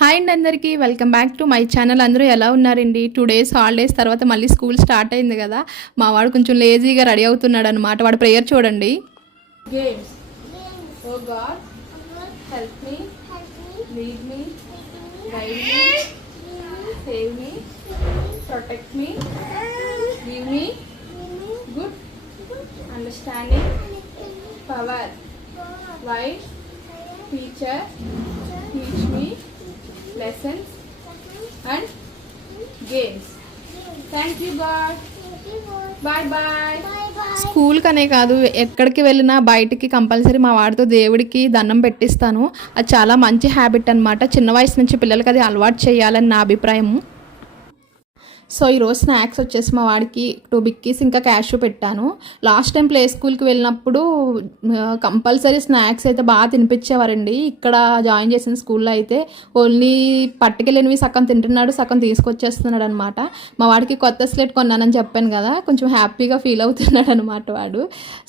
Hi అండి అందరికీ welcome back to my channel. అందరూ ఎలా ఉన్నారండి? 2 డేస్ హాలిడేస్ తర్వాత మళ్ళీ స్కూల్ స్టార్ట్ అయింది కదా. మా వాడు కొంచెం లేజీగా రెడీ అవుతున్నాడు అనమాట. వాడు ప్రేయర్ చూడండి. Games. O God help me, lead me, guide me, save me, protect me, give me good understanding, power, wise, teacher, teach me lessons and games. Thank you God. Bye bye. School కనే కాదు, ఎక్కడికి వెళ్ళినా బయటికి compulsory మా వాడితో దేవుడికి దండం పెట్టిస్తాను. అది చాలా మంచి హ్యాబిట్ అనమాట. చిన్న వయసు నుంచి పిల్లలకి అది అలవాటు చేయాలని నా అభిప్రాయం. సో ఈరోజు స్నాక్స్ వచ్చేసి మా వాడికి 2 బిక్కీస్ ఇంకా క్యాషు పెట్టాను. లాస్ట్ టైం ప్లే స్కూల్కి వెళ్ళినప్పుడు కంపల్సరీ స్నాక్స్ అయితే బాగా తినిపించేవారండి. ఇక్కడ జాయిన్ చేసిన స్కూల్లో అయితే ఓన్లీ పట్టుకెళ్ళినవి సగం తింటున్నాడు, సగం తీసుకొచ్చేస్తున్నాడు అనమాట. మా వాడికి కొత్త స్లేట్ కొన్నానని చెప్పాను కదా, కొంచెం హ్యాపీగా ఫీల్ అవుతున్నాడు అనమాట వాడు.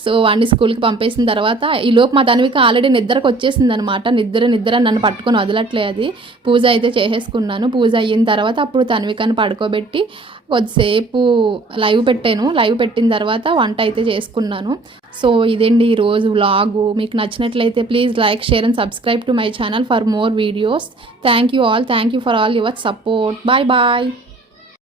సో వాడిని స్కూల్కి పంపేసిన తర్వాత ఈలోపు మా తనవికి ఆల్రెడీ నిద్రకు వచ్చేసింది అనమాట. నిద్ర నన్ను పట్టుకొని వదలట్లేదు. అది పూజ అయితే చేసేసుకున్నాను. పూజ అయిన తర్వాత అప్పుడు తనవికని పడుకోబెట్టి కొద్దిసేపు లైవ్ పెట్టాను. లైవ్ పెట్టిన తర్వాత వంట అయితే చేసుకున్నాను. సో ఇదండి ఈరోజు వ్లాగు. మీకు నచ్చినట్లయితే please like, share and subscribe to my channel for more videos. Thank you for all your support. Bye bye.